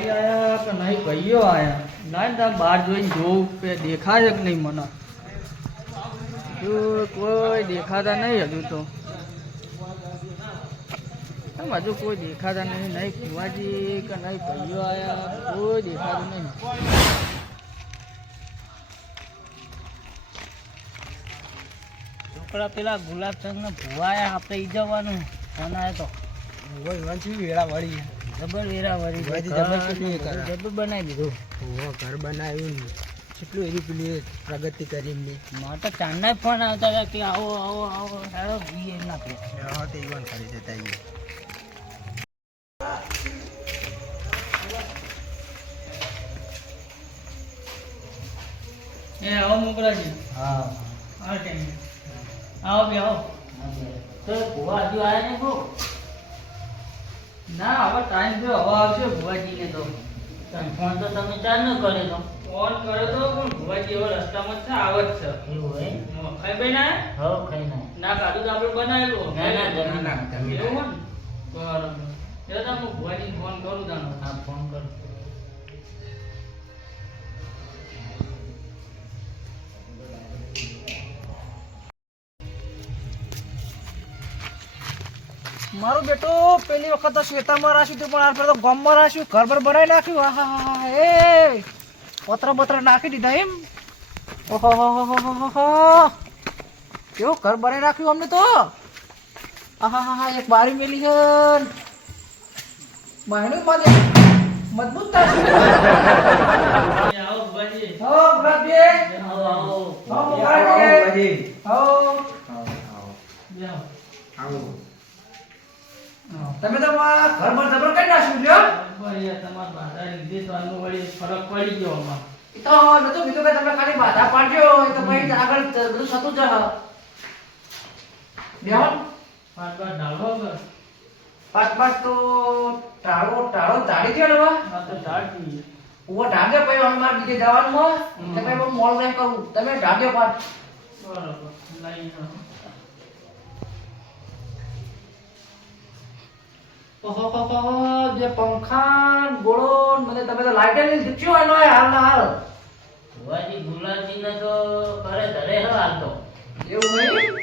Time થઈ ગયો નહીં ભુવાજી આયા કે નહીં ભાઈઓ આયા? ના તમે બહાર જોઈને જોઉં કે દેખાય કે નહીં મને? હજુ કોઈ દેખાતા નહીં હજુ તો. એમ હજુ કોઈ દેખાતા નહીં નહીં કુવાજી કે નહીં ભાઈઓ આયા, કોઈ દેખાતું નહીં. છોકરા પેલા ગુલાબચંદ ને ભુવાયા આપણે ઈ જવાનું. ફોન આવ્યો તો. વેળા વળી. જબર વેરા વળી જબર કેટલી જબર બનાવી દીધું. ઓહો ઘર બનાવ્યું ને. કેટલું એની પેલી પ્રગતિ કરી એમની? મારે તો ચાંદના ફોન આવતા હતા કે આવો આવો આવો હેડો જઈએ એમ હા તે ઈવન કરી જતા આઈએ. એ આવો મોકલાજી હા. આ ટાઈમ આવો બે આવો તો ભુવા હજુ આયા નહીં બહુ ના હવે ટાઈમ થયો હવે આવશે ભુવાજીને તો. ફોન તો તમે ચાર ન કરે તો. ફોન કર્યો તો પણ ભુવાજી હવે રસ્તામાં જ છે આવે જ છે. એવું હોય? ખાઈ ભાઈ ના? હો ખાઈ ના. ના કાઢું તો આપણે બનાવેલું ના ના જમી ના, જમી એવું ને? બરાબર. એટલે હું ભુવાજીને ફોન કરું તાનો. હા ફોન કરું. મારું બેટો પેલી વખત તો શ્વેતામાં રાખ્યું હતું પણ આ તો ગામમાં રાખ્યું ઘર પર બનાવી નાખ્યું. હા હા હા એ. પત્ર પત્ર નાખી દીધા એમ. ઓહો કેવું ઘર બનાવી નાખ્યું અમને તો? આહા હા હા એક બારી મેલી છે. મારી મજબૂત આવો તમે તો ઘર પર જબર કરી નાખ્યું લ્યો બરાબર, તમારા બાધા લીધે તો આનું વળી ફરક પડી ગયો આમાં. એ તો નતું કીધું કે તમે ખાલી બાધા પાડજો એ તો પછી આગળ બધું થતું જ રહે. બેહોન પાંચ પાંચ પાંચ તો ટાળો ગયો હવે. તો પછી અમે મારે બીજે જવાનું હોય. એટલે પછી મોલ નહીં કરું. તમે ઢાંગે પાંચ બરાબર, લઈ આવો. ઓહો હો હો હો, જે પંખા ને ગોળો મને તમે તો લાઈટરની દીચ્યું એનો ને હાલ ના હાલ ભુવાજી ગુલાબજીને તો કરે ધરે હે હાલ તો. એવું નહીં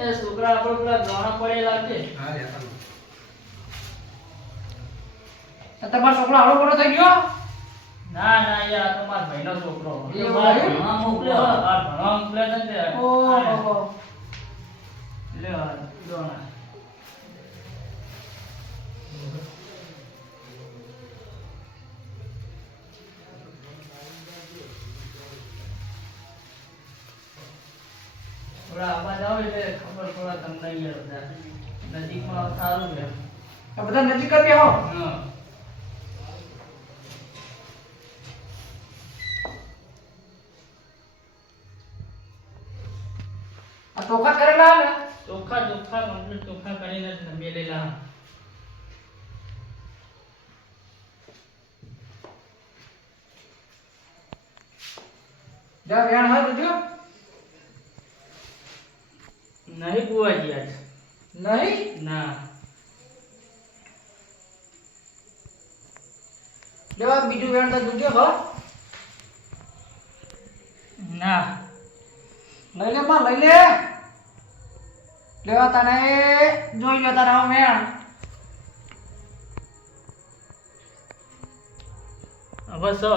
એ છોકરા આપણે પેલા ગાણા પડેલા છે. તમારો છોકરો આવડો પડો થઈ ગયો ના ના યાર તમારો ભાઈનો છોકરો એવું બહાર ભણવા મોકલ્યો આ ભણવા મોકલ્યો છે ને તે. ઓહો લે આ દોણા. થોડા અવાજ આવે એટલે ખબર પડે તમને યાર બધા નજીકમાં સારું છે. આ બધા નજીક જ બેહો. હા. આ ચોખા કરેલા ને ચોખા કમ્પ્લીટ ચોખ્ખા કરીને જ મેલેલા જા વેણ હા જોજો નહીં બુવાજી આજ. નહીં? ના. લેવા બીજું વેણ તો જોજો હો. ના. લઈ લે માં લઈ લે. લેવા તને જોઈ લે તારા વેણ હવે સો.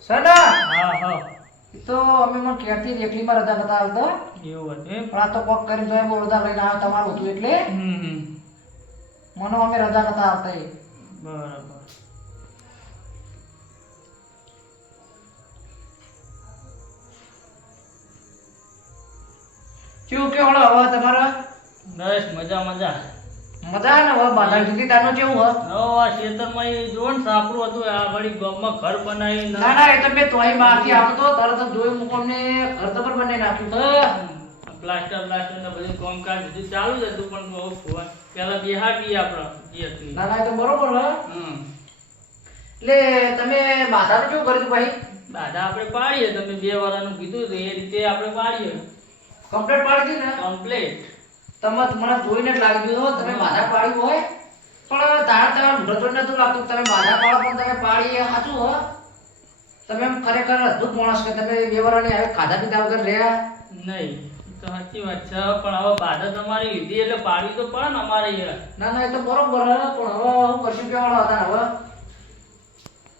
સડા? હા હા. તો અમે મને ક્યારથી એકલીમાં રજા નતા આવતા એવું હતું પણ આ તો કોક કરીને તો એમ રજા લઈને આવ્યો તમારું હતું એટલે. મને અમે રજા નતા આવતા એ. બરાબર. કેવું કે હળો હવે તમારો? બસ મજા મજા. મજા આવે હવે બાધા જુદી તારનું કેવું હો આ ખેતરમાં એ જો ને હતું આ વળી ગામમાં ઘર બનાવી ના ના એ તો મેં તોય બહારથી આવતો તરત જ જોયું મૂકો અમને ઘર તો પણ બનાવી નાખ્યું તો પ્લાસ્ટર પ્લાસ્ટર ને બધું કામકાજ બધું ચાલુ જ હતું પણ બહુ ફુવા પેલા બિહાડી આપણા જે હતી ના ના એ તો બરોબર હો. એટલે તમે બાધાનું કેવું કર્યું ભાઈ? બાધા આપણે પાડીએ તમે બે વાળાનું કીધું તો એ રીતે આપણે પાડીએ. કમ્પ્લેટ પાડી દીધી ને? કમ્પ્લીટ. તમે મને જોઈને જ લાગી ગયું તમે બાધા પાડી હોય. પણ તારા તારા મુરતોડ નતું લાગતું તમે બાધા પાડો પણ તમે પાડી એ સાચું હો. તમે એમ ખરેખર અદ્ભુત માણસ કે તમે બે વરાની આવે ખાધા પીધા વગર રહ્યા. નહીં તો સાચી વાત છે. પણ હવે બાધા તમારી લીધી એટલે પાડવી તો પડે ને અમારે યાર ના ના એ તો બરોબર પણ હવે હું કરશું કેવાળો હતા હવે?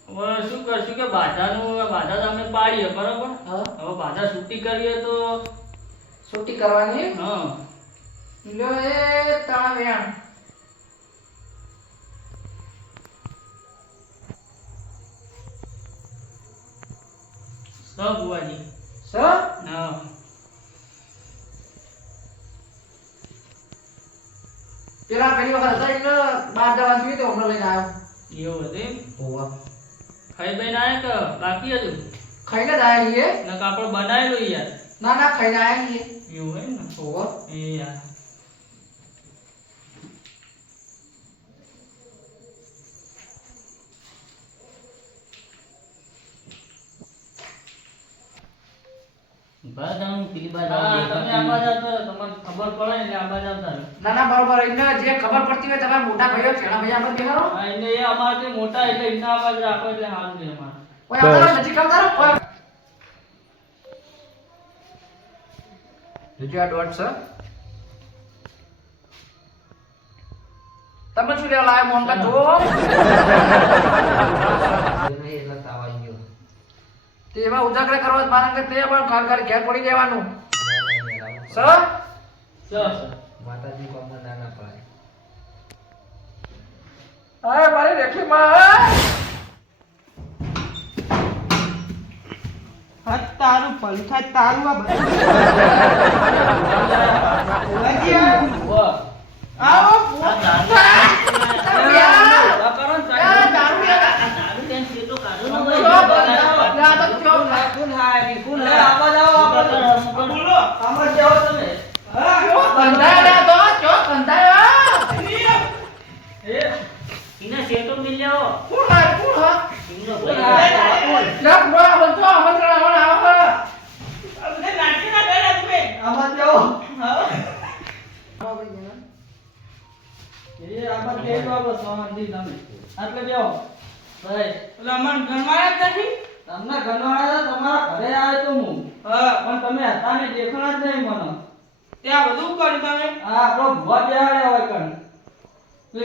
હવે શું કરશું કે બાધાનું બાધા તમે પાડીએ બરાબર? હા. હવે બાધા છૂટી કરીએ તો છૂટી કરવાની? હા. લ્યો એ તાણા વેણ સ બુવાજી સ? હા. પેલા પેલી વખત હતા એમને બહાર જવાનું થયું તો હમણાં લઈને આવ્યો. એવું હતું હોવા. ખાઈ બઈને આયા કે બાકી હતું? ખાઈને જ આવ્યા છીએ ને કાપડ બનાવેલું યાર. ના ના ખાઈને આવ્યા છીએ એવું એમ ને? હોવા. એ યાર. તમે તમને ખબર પડે ને એટલે આ બાજુ ના ના બરોબર. એમને જે ખબર પડતી હોય તમારા મોટા ભાઈઓ છેડા ભાઈ આપણે બેહારો હા, એટલે એ અમારાથી મોટા એટલે એમના આ બાજુ રાખો એટલે સારું છે અમારે. કોઈ આવતા નજીક આવતા કોઈ. જોજો આ ડોટ છે તમે શું લેવા લાયા મોનકા જો તે એમાં ઉજાગરા કરવા મારા કે તે પણ ખાલ ખાલી ઘેર પડી જવાનું સર? સર. માતાજી કોમમાં ના ના પાડે અરે મારી રેખી માં તારું પલખા થાય તારું આ બધું. આવો આ દારૂ- યાર! ઊભા કરો ને સાહેબ. યાર, દારૂ યાર! આ દારૂ કેમ શેઠો કાઢો ને ચો ભાઈ. બંધાવો. યા તો ચો કોણ હારી, કોણ અરે, હારી? આવા જાઓ, આવા જાઓ. બોલો. આમાં જાઓ તમે. હા? ચો બંધાયા તો ચો બંધાયા એ, એને શેઠો મિલ્યો. કોણ હાર કોણ હા એમનો કોણ ભાઈ. હારી? યા બુઆ બંધો આમંત્રણ આવવાના આવો અમને નાખી ના દેના તમે. આમાં જાઓ. હા? એ, આમાં બેસો આવો, સોમાનજી તમે. આટલે બેહો. ભાઈ, ઓલા મન ગણવાના જ નથી? તમને ગણવાના હતા, તમારા ઘરે આવ્યો તો હું હા. પણ તમે હતા ને દેખાણા જ નહીં મને ત્યાં બધું કરી તમે? હા આપણો ભુવા બેહાડ્યા હોય કણ.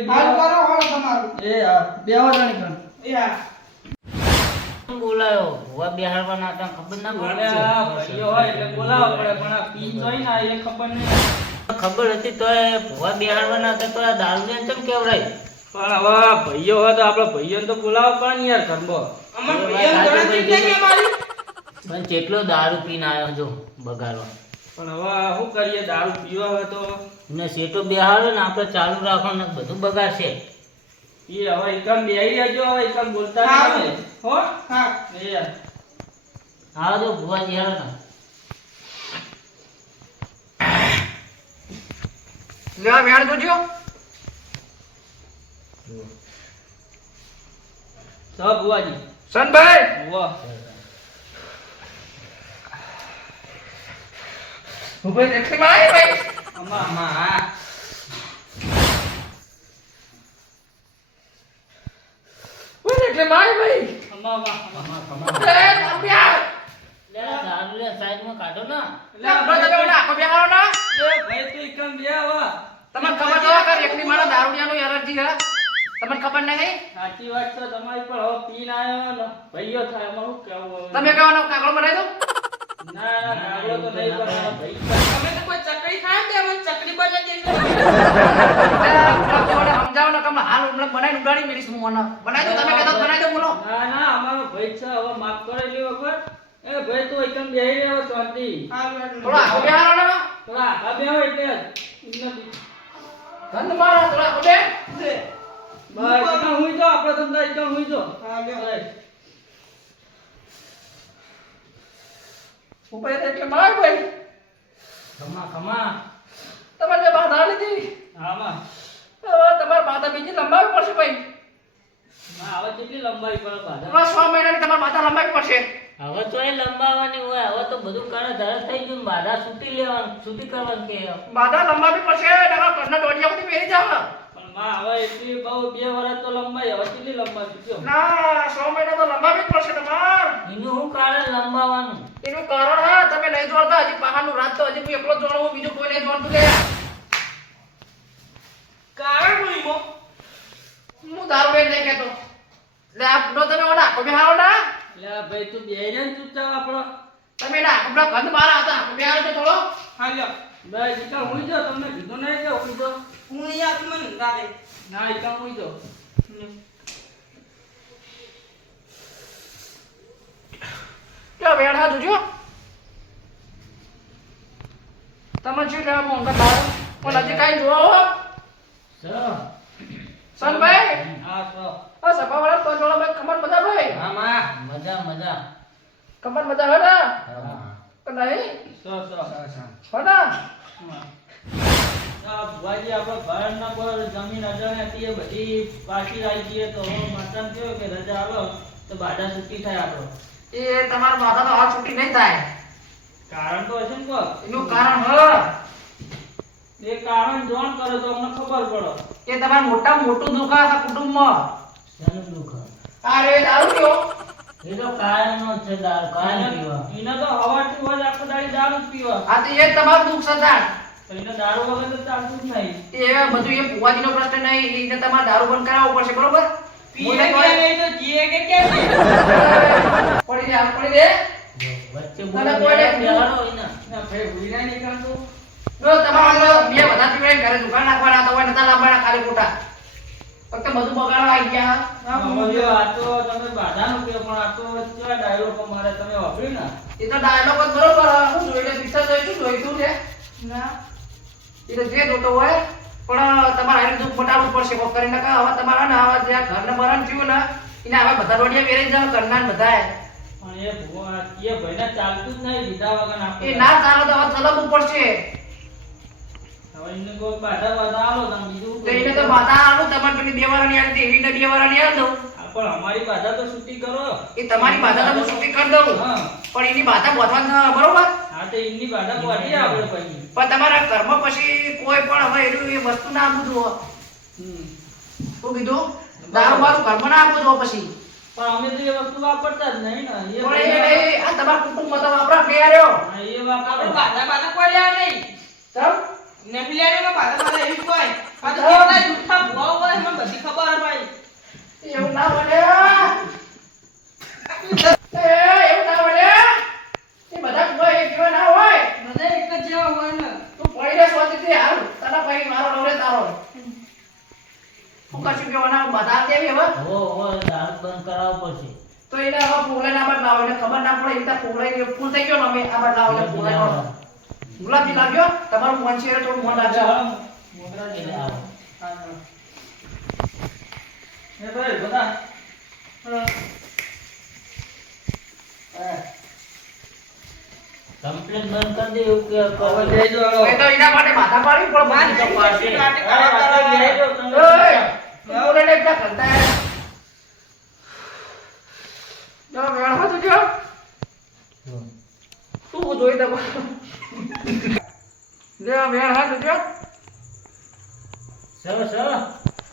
હાલ કરો હાલો તમારું. એ હા બેહો જાણી કણ. એ હા. બોલાયો? ભુવા બેહાડવાના હતા ખબર ના અરે ભાઈઓ હોય એટલે બોલાવવા પડે પણ આ પીન હોય ને એ ખબર નહીં. ખબર હતી તો ભુવા બેહાડવાના હતા તો આ દારૂ ને કેમ કેવડાય? પણ હવે ભાઈઓ હોય તો આપણે ભાઈઓને તો બોલાવો પણ યાર એ? પણ કેટલો દારૂ પીને આવ્યો જો બગાડવા. પણ હવે શું કરીએ? દારૂ પીવા હવે તો? ને સેટો બેહાડો ને આપણે ચાલુ રાખો ને બધું બગાડશે. એ હવે એકમ બેહી રહેજો હવે એકમ બોલતા નહીં હો? હા. એ યાર. જો ભુવાજી હાલો ને. લેવા વેણ જોજો સબ ભુવાજી. સનભાઈ! વાહ હું ભાઈ રેખી માં આવી ભાઈ? અમ્મા અમ્મા હા. એટલે રેખી ભાઈ? લે દારૂ લે સાઈડમાં કાઢો ને. લે બરો તમે ઓલા આખો બેહારો ના. એ ભાઈ તું એકમ બે તમને ખબર મારો દારૂડિયાનું હે તમને ખબર નહીં? સાચી વાત તો તમારી પણ હવે પીન આવ્યો ને ભાઈઓ થાય એમાં શું કહેવું તમે કહેવાનો કાગળો બનાવી દો ના ના તો નહીં પણ ભાઈ તમે તો કોઈ ચકરી ખાય ને અમને ચકરી બનાવી દેજો. સમજાવો ને કમ હાલ હમણાં બનાવીને ઉડાડી મેલીશ હું મને બનાવી દો તમે કહેતા બનાવી દો બોલો ના ના અમારો ભાઈ છે હવે માફ કરેલી વખત એ ભાઈ તું એકદમ બેહી રહ્યો શાંતિ હારું, હારું. થોડા આખો બેહારો ને થોડા આગા બેહો એટલે ધન મારો થોડા આખો બસ એકદમ આપણે જો હા, લ્યો. બસ. એટલે માર ભાઈ. ખમા ખમા. તમારે બાધા લીધી આમાં? તમારે બાધા બીજી લંબાવી પડશે ભાઈ. હવે કેટલી લંબાવી પડે બાધા? છ મહિનાની તમારે બાધા લંબાવી પડશે. હવે તો એ લંબાવવાની હોય હવે તો બધું કરે ધરસ થઈ ગયું બાધા છૂટી લેવાનું છૂટી કરવાનું કે? બાધા લંબાવી પડશે ઘરના દોડિયા બધી પહેરી જાવ પણ હવે એટલી બહુ બે વર્ષ તો લંબાઈ હવે કેટલી લંબાઈ કયો? ના સો મહિના તો લંબાવી જ પડશે તમાર. એનું શું કારણ લંબાવાનું? એનું કારણ હા તમે નહીં જોડતા હજી પહાડનું રાત તો હજી હું એકલો જ જોડું બીજું કોઈ નહીં જોડતું લે કારણ શું ઈમો? હું દારૂ બેન નહીં કહેતો. લે આ નો તમે ઓલા આખો બેહારો ના. આ ભાઈ તું બેહી જા ચૂપચાપ આપણો. તમે ના આપણા ગંધ મારા હતા આખો બેહારો તો થોડો હા લ્યો. બે જીતા હું જાઓ તમને કીધું નહીં કે હુઈ જાઓ હું યાદ મન રાતે. ના જીકા હુઈ જાઓ ક્યાં બેઠા જો? તમે શું લેવા મોંઘા બાર પણ હજી કાંઈ જોવો સ સનભાઈ? હા તો આ સભાવાળા તો જોડો ભાઈ કમર બધા ભાઈ આમાં મજા મજા. કમર બધા હે ને? હા. કે નહીં? સો સો હે ને? ભુવાજી આપણે ભારતના પર જમીન અજાણે હતી એ બધી પાછી આવી તો માતાને કહેવાય કે રજા આલો તો બાધા છૂટી થાય આપણો. એ તમારા માથા હાથ છૂટી નહીં થાય. કારણ તો હશે ને કહો એનું કારણ હ. એ કારણ જોણ કરે તો અમને ખબર પડે. કે તમારા મોટા મોટું દુઃખ આખા કુટુંબમાં. શેનું દુઃખ? અરે દારૂ પીવો. એ તો કાયમનો જ છે દારૂ કાયમ પીવા. એને તો હવારથી હોય આખો દાડી દારૂ જ પીવા. આ તો એ તમારું દુઃખ સદાર તો એને દારૂ વગર તો ચાલતું જ નહીં. એ બધું એ ભુવાજીનો પ્રશ્ન નહીં એને તમારે દારૂ બંધ કરાવવો પડશે બરોબર? પીએ કે નહીં તો જીએ કે કેમ પડી દે પડી દે વચ્ચે અને બેહાડો એને. ના ભાઈ ભૂલી નહીં જો તમારે બે બધા પીવડાવીને ઘરે દુકાન નાખવાના હતા હોય નતા લાવવાના ખાલી ખોટા. ફક્ત બધું બગાડવા આવી ગયા હા? આ તો તમે બાધાનું કહો પણ આ તો કેવા ડાયલોગો મારે તમે વાપર્યું ને? એ તો ડાયલોગ જ બરોબર હા. હું જોઈ પિક્ચર છે? ના. એ તો જે જોતો હોય પણ તમારે આવી દુઃખ મટાવવું પડશે. કોક કરી કે હવે તમારા ને આવા જે ઘરને મરણ થયું ને એને હવે બધા રોડિયા પહેરી જાવ ઘરના ના બધાએ. પણ એ ભુવા એ ભાઈને ચાલતું જ નહીં લીધા વગર આપણે. એ ના ચાલો તો હવે ચલાવવું પડશે. હવે એને કોઈ બાધા બાધા આલો તમે બીજું તો એને તો બાધા આલું તમારે પેલી બે વાળાની આલી એવી ને બે વાળાની આલી દઉં. પણ અમારી બાધા તો છૂટી કરો. એ તમારી બાધા તો છૂટી કરી દઉં. હા. પણ એની બાધા બોધવા બરોબર? હા તો એની બાધા બોધી આપણે પછી. પણ તમારા કર્મ પછી કોઈ પણ હવે એનું એ વસ્તુ ના આપું જુઓ. હમ. શું કીધું? દારૂ મારું કર્મ ના આપું જુઓ પછી. પણ અમે તો એ વસ્તુ વાપરતા જ નહીં ને. પણ એ આ તમારા કુટુંબમાં તો વાપરા ફેર્યો હા, એ વાપરો. બાધા બાધા કોઈ લેવા નહીં. તમ નેફિલિયાની માં બાધા બાધા એવી કોઈ. આ તો કેટલા જૂઠા ભુવાઓ હોય, મને બધી ખબર હે ભાઈ. એવું ના બને એવું ના બને એ બધા કોઈ એક જેવા ના હોય બધા એક જ જેવા હોય ને. તું પડી રે શાંતિથી હાલ તને પછી મારો નવરે તારો શું કરશું કે બધા કેવી હવે હો હો દારૂ બંધ કરાવવો પડશે તો એને હવે ફૂલે ના બાદ લાવો એને ખબર ના પડે એ રીતે ફૂલાઈ ફૂલ થઈ ગયો ને અમે આ બાદ લાવો એટલે લાગ્યો તમારું મન છે એટલે મન આજે મોગરા જ જેવા. એ ભાઈ બધા કમ્પ્લેન બંધ કરી દે એવું કે કરો. હવે જઈ એ તો એના માટે માથા તો પાડશે. દો. ઓય, ને એટલા કરતા હે. જો તો જો. તું જોઈ દે લે આ વેણવા તો જો. સર સર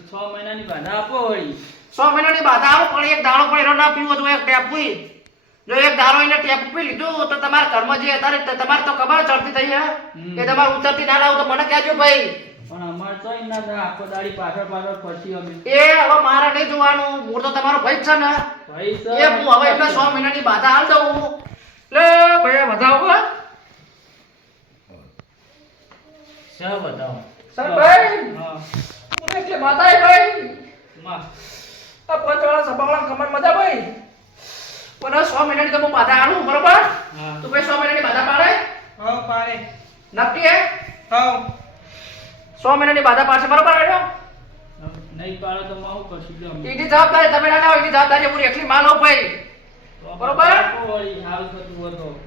છ મહિનાની બાધા આપો વળી. સો મહિનાની બાધા આલું પણ એક દાડો પણ એનો ના પીવો તો એક ટેપ પી જો એક દાડો એને ટેપ પી લીધું તો તમારા ઘરમાં જે અત્યારે તમારે તો ખબર ચડતી થઈ હે? કે તમારે ઉતરતી ના લાવું તો મને કહેજો ભાઈ. પણ અમારે તો ના થાય. આખો દાડી પાછળ પાછળ પછી અમે. એ હવે મારે નહીં જોવાનું મૂળ તો તમારો ભાઈ છે ને. ભાઈ એ હું હવે એમને મહિનાની બાધા હાલ દઉં. લે ભાઈ વધાવો હો. સર બતાવો સર ભાઈ. હા, હું. એટલે માતા એ ભાઈ અમ્મા. આ પંચવાળા સભાવાળા કમર મજા ભાઈ પણ સો મહિનાની તો હું બાધા આણું બરોબર? હા. તું ભાઈ સો મહિનાની બાધા પાડે? હવ પાડે. નક્કી હે? હવ સો મહિનાની બાધા પાડશે બરોબર આવ્યો? નહીં પાડો તો હું કરશું જો એની જવાબદારી તમે ના લેવો એની જવાબદારી હું એકલી માં લઉં ભાઈ બરોબર?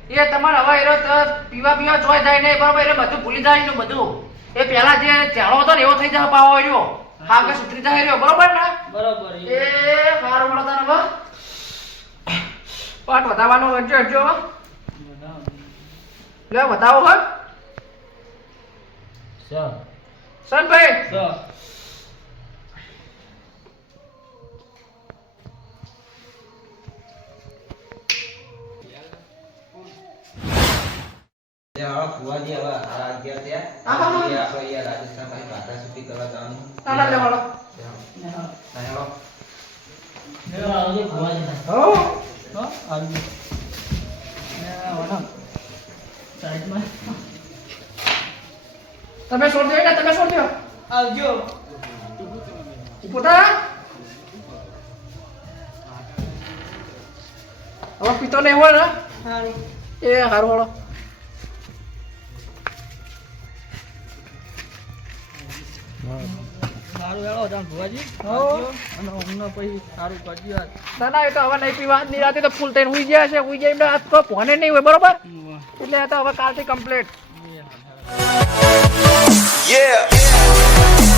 એ તમારે હવે એનો તો પીવા પીવા જોઈ જાય નહીં બરોબર એટલે બધું ભૂલી જાય એનું બધું. એ પહેલા જે ચાળો હતો ને એવો થઈ જાય પાવો રહ્યો હા કે સુધરી જાય રહ્યો બરોબર ને? બરોબર એ સારું મળતા ને હવે. પાઠ વધારવાનો હજો હજો. લે વધાવો હો. સર. સનભાઈ. તો જે હવે ફુવાજી હવે આ અગિયાર થયા. હા, હા, હા. એ આપણે અહીંયા રાજસ્થાન પાસે ભાતા સુધી કરવા જવાનું. ના ના લે મળો હા, હેલો. લેવા આવજો ભુવાજી હો હો, આવજો. ને ઓલો, સાઈડમાં. તમે છોડ દો ને તમે છોડ દો આવજો પોતા હવે પીતો નહીં હોય ને હારું. એ હારું વાળો સારું હેળો તાન ભુવાજી. અને અમને પછી સારું કરજો ના ના એ તો હવે નહીં પીવા નિરાતે તો ફૂલ થઈને હુઈ ગયા છે હુઈ ગયા એમને આજ કોઈ ભોને નહીં હોય બરોબર? એટલે આ તો હવે કાલથી કમ્પ્લીટ. Yeah.